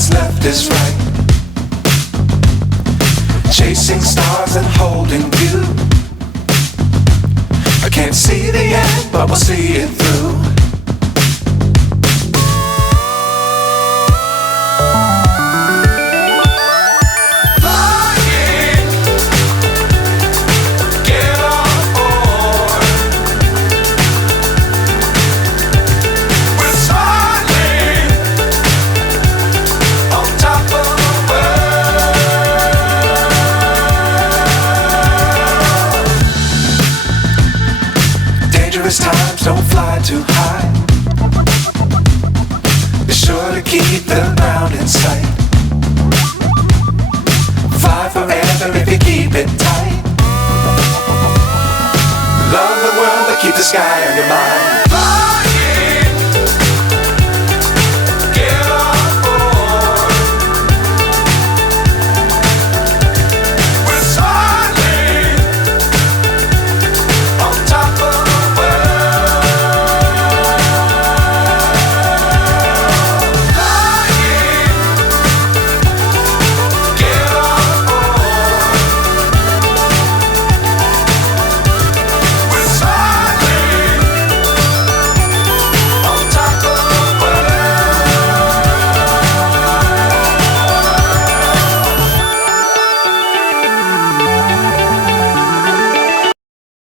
what's left is right. Chasing stars and holding you. I can't see the end, but we'll see it through. Times don't fly too high. Be sure to keep the ground in sight. Fly forever if you keep it tight. Love the world but keep the sky on your mind.